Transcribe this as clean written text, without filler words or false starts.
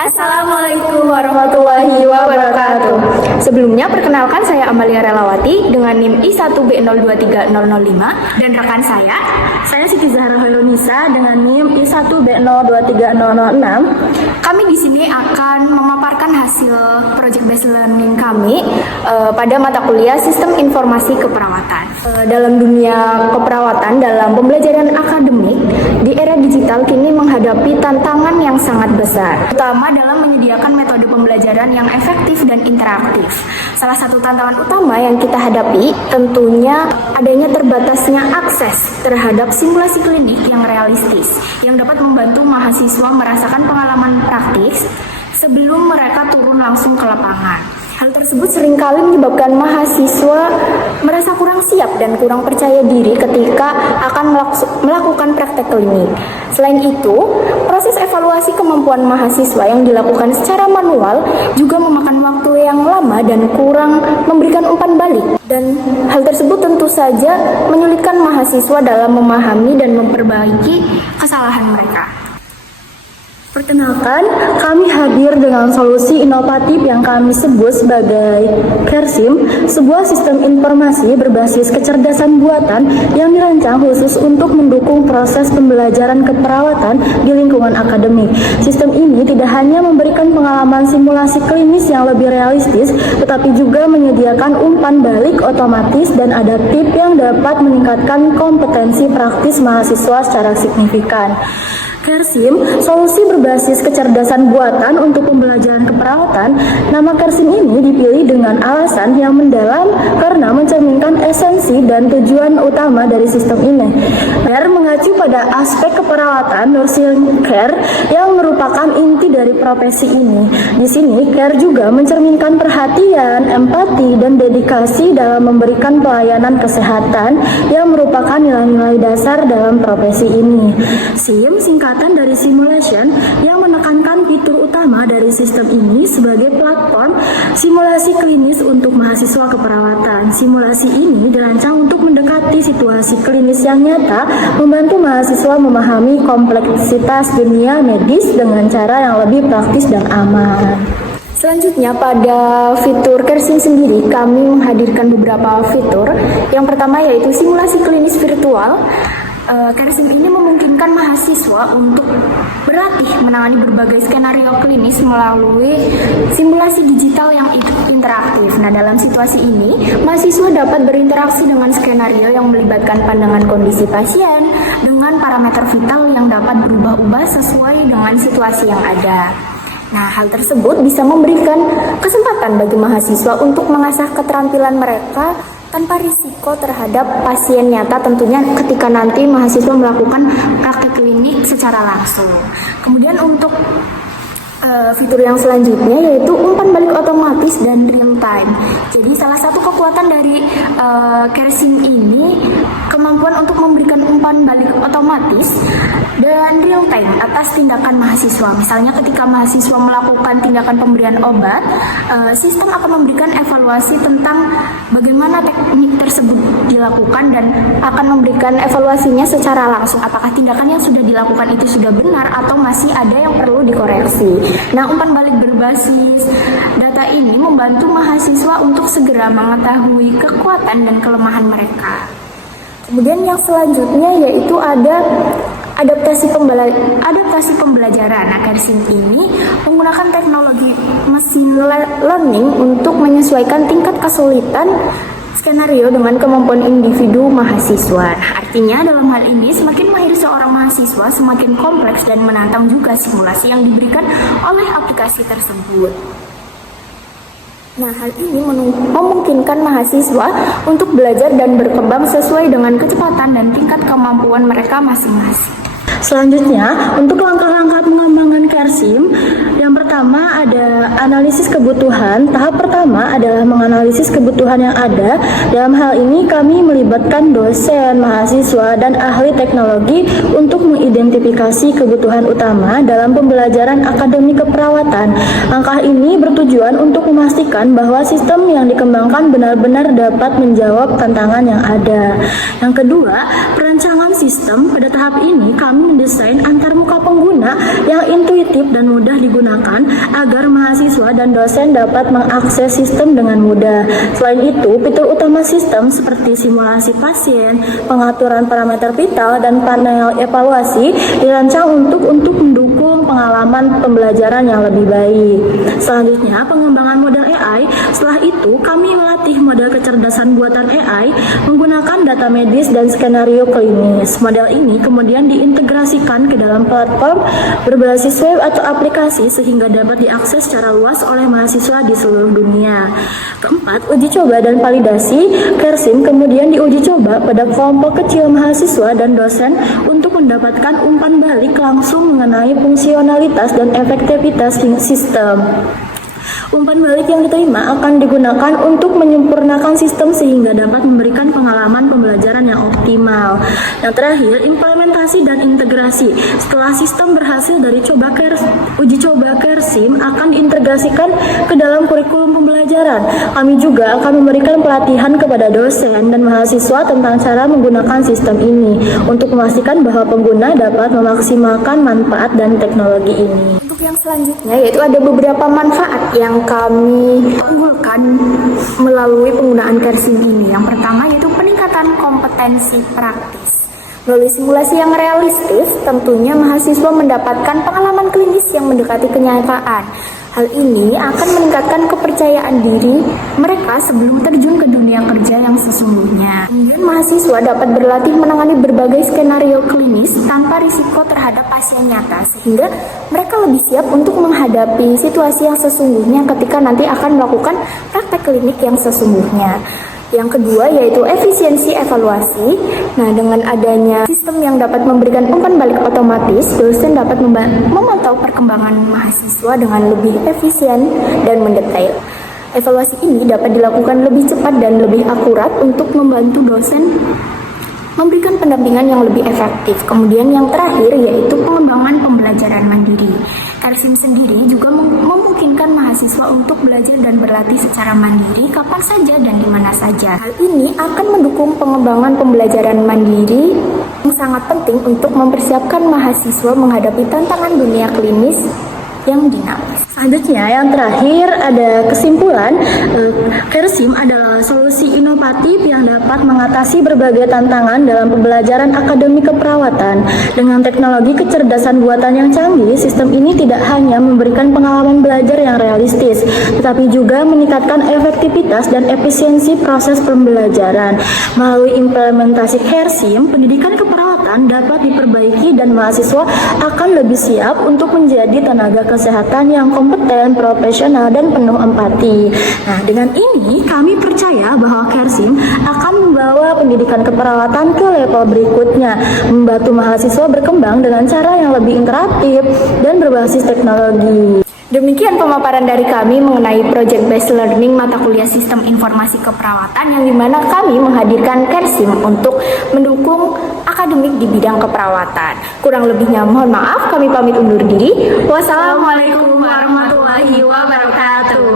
Assalamualaikum warahmatullahi wabarakatuh. Sebelumnya perkenalkan saya Amalia Relawati dengan NIM I1B023005 dan rekan saya Siti Zahra Hoirunisa dengan NIM I1B023006. Kami di sini akan memaparkan hasil project based learning kami pada mata kuliah Sistem Informasi Keperawatan. Dalam dunia keperawatan, dalam pembelajaran akademik di era digital kini menghadapi tantangan yang sangat besar, terutama dalam menyediakan metode pembelajaran yang efektif dan interaktif. Salah satu tantangan utama yang kita hadapi tentunya adanya terbatasnya akses terhadap simulasi klinik yang realistis, yang dapat membantu mahasiswa merasakan pengalaman praktis sebelum mereka turun langsung ke lapangan. Hal tersebut seringkali menyebabkan mahasiswa merasa kurang siap dan kurang percaya diri ketika akan melakukan praktek klinik. Selain itu, proses evaluasi kemampuan mahasiswa yang dilakukan secara manual juga memakan waktu yang lama dan kurang memberikan umpan balik. Dan hal tersebut tentu saja menyulitkan mahasiswa dalam memahami dan memperbaiki kesalahan mereka. Perkenalkan, kami hadir dengan solusi inovatif yang kami sebut sebagai CareSim, sebuah sistem informasi berbasis kecerdasan buatan yang dirancang khusus untuk mendukung proses pembelajaran keperawatan di lingkungan akademik. Sistem ini tidak hanya memberikan pengalaman simulasi klinis yang lebih realistis, tetapi juga menyediakan umpan balik otomatis dan adaptif yang dapat meningkatkan kompetensi praktis mahasiswa secara signifikan. CareSim, solusi berbasis kecerdasan buatan untuk pembelajaran keperawatan. Nama CareSim ini dipilih dengan alasan yang mendalam karena mencerminkan esensi dan tujuan utama dari sistem ini. Care mengacu pada aspek keperawatan nursing care yang merupakan inti dari profesi ini. Di sini, Care juga mencerminkan perhatian, empati, dan dedikasi dalam memberikan pelayanan kesehatan yang merupakan nilai-nilai dasar dalam profesi ini. SIM singkatan dari simulation yang menekankan fitur utama dari sistem ini sebagai platform simulasi klinis untuk mahasiswa keperawatan. Simulasi ini dirancang untuk mendekati situasi klinis yang nyata, membantu mahasiswa memahami kompleksitas dunia medis dengan cara yang lebih praktis dan aman. Selanjutnya, pada fitur CareSim sendiri, kami menghadirkan beberapa fitur. Yang pertama yaitu simulasi klinis virtual. CareSim ini memungkinkan mahasiswa untuk berlatih menangani berbagai skenario klinis melalui simulasi digital yang interaktif. Nah, dalam situasi ini, mahasiswa dapat berinteraksi dengan skenario yang melibatkan pandangan kondisi pasien dengan parameter vital yang dapat berubah-ubah sesuai dengan situasi yang ada. Nah, hal tersebut bisa memberikan kesempatan bagi mahasiswa untuk mengasah keterampilan mereka tanpa risiko terhadap pasien nyata, tentunya ketika nanti mahasiswa melakukan praktek klinik secara langsung. Kemudian untuk fitur yang selanjutnya yaitu umpan balik otomatis dan real time. Jadi salah satu kekuatan dari CareSim ini kemampuan untuk memberikan umpan balik otomatis dan real time atas tindakan mahasiswa. Misalnya ketika mahasiswa melakukan tindakan pemberian obat, sistem akan memberikan evaluasi tentang bagaimana teknik tersebut dilakukan dan akan memberikan evaluasinya secara langsung, apakah tindakan yang sudah dilakukan itu sudah benar atau masih ada yang perlu dikoreksi. Nah, umpan balik berbasis data ini membantu mahasiswa untuk segera mengetahui kekuatan dan kelemahan mereka. Kemudian yang selanjutnya yaitu ada adaptasi pembelajaran. Nah, CareSim ini menggunakan teknologi machine learning untuk menyesuaikan tingkat kesulitan skenario dengan kemampuan individu mahasiswa. Artinya dalam hal ini semakin mahir seorang mahasiswa, semakin kompleks dan menantang juga simulasi yang diberikan oleh aplikasi tersebut. Nah, hal ini memungkinkan mahasiswa untuk belajar dan berkembang sesuai dengan kecepatan dan tingkat kemampuan mereka masing-masing. Selanjutnya, untuk langkah-langkah pengembangan CareSim, yang pertama ada analisis kebutuhan. Tahap pertama adalah menganalisis kebutuhan yang ada. Dalam hal ini kami melibatkan dosen, mahasiswa, dan ahli teknologi untuk mengidentifikasi kebutuhan utama dalam pembelajaran akademik keperawatan. Langkah ini bertujuan untuk memastikan bahwa sistem yang dikembangkan benar-benar dapat menjawab tantangan yang ada. Yang kedua, perancangan sistem, pada tahap ini kami mendesain antarmuka pengguna yang intuitif dan mudah digunakan agar mahasiswa dan dosen dapat mengakses sistem dengan mudah. Selain itu, fitur utama sistem seperti simulasi pasien, pengaturan parameter vital, dan panel evaluasi dirancang untuk mendukung pengalaman pembelajaran yang lebih baik. Selanjutnya, pengembangan model AI. Setelah itu, kami melatih model kecerdasan buatan AI menggunakan data medis dan skenario klinis. Model ini kemudian diintegrasikan ke dalam platform berbasis web atau aplikasi sehingga dapat diakses secara luas oleh mahasiswa di seluruh dunia. Keempat, uji coba dan validasi. Kersim kemudian diuji coba pada kelompok kecil mahasiswa dan dosen untuk mendapatkan umpan balik langsung mengenai fungsionalitas dan efektivitas sistem. Umpan balik yang diterima akan digunakan untuk menyempurnakan sistem sehingga dapat memberikan pengalaman pembelajaran yang optimal. Yang terakhir, implementasi dan integrasi. Setelah sistem berhasil dari uji coba Kersim akan diintegrasikan ke dalam kurikulum pembelajaran. Kami juga akan memberikan pelatihan kepada dosen dan mahasiswa tentang cara menggunakan sistem ini untuk memastikan bahwa pengguna dapat memaksimalkan manfaat dan teknologi ini. Untuk yang selanjutnya yaitu ada beberapa manfaat yang kami unggulkan melalui penggunaan Kersim ini. Yang pertama yaitu peningkatan kompetensi praktis. Melalui simulasi yang realistis, tentunya mahasiswa mendapatkan pengalaman klinis yang mendekati kenyataan. Hal ini akan meningkatkan kepercayaan diri mereka sebelum terjun ke dunia kerja yang sesungguhnya. Kemudian mahasiswa dapat berlatih menangani berbagai skenario klinis tanpa risiko terhadap pasien nyata, sehingga mereka lebih siap untuk menghadapi situasi yang sesungguhnya ketika nanti akan melakukan praktek klinik yang sesungguhnya. Yang kedua yaitu efisiensi evaluasi. Nah, dengan adanya sistem yang dapat memberikan umpan balik otomatis, dosen dapat memantau perkembangan mahasiswa dengan lebih efisien dan mendetail. Evaluasi ini dapat dilakukan lebih cepat dan lebih akurat untuk membantu dosen memberikan pendampingan yang lebih efektif. Kemudian yang terakhir yaitu pengembangan pembelajaran mandiri. Kersim sendiri juga memungkinkan mahasiswa untuk belajar dan berlatih secara mandiri kapan saja dan di mana saja. Hal ini akan mendukung pengembangan pembelajaran mandiri yang sangat penting untuk mempersiapkan mahasiswa menghadapi tantangan dunia klinis yang dinamis. Selanjutnya, yang terakhir ada kesimpulan. Kersim adalah solusi inovatif yang dapat mengatasi berbagai tantangan dalam pembelajaran akademik keperawatan. Dengan teknologi kecerdasan buatan yang canggih, sistem ini tidak hanya memberikan pengalaman belajar yang realistis, tetapi juga meningkatkan efektivitas dan efisiensi proses pembelajaran. Melalui implementasi Kersim, pendidikan keperawatan dapat diperbaiki dan mahasiswa akan lebih siap untuk menjadi tenaga kesehatan yang kompeten, profesional, dan penuh empati. Nah, dengan ini kami percaya bahwa Kersim akan membawa pendidikan keperawatan ke level berikutnya, membantu mahasiswa berkembang dengan cara yang lebih interaktif dan berbasis teknologi. Demikian pemaparan dari kami mengenai Project Based Learning mata kuliah Sistem Informasi Keperawatan yang dimana kami menghadirkan Kersim untuk mendukung akademik di bidang keperawatan. Kurang lebihnya mohon maaf, kami pamit undur diri. Wassalamualaikum warahmatullahi wabarakatuh.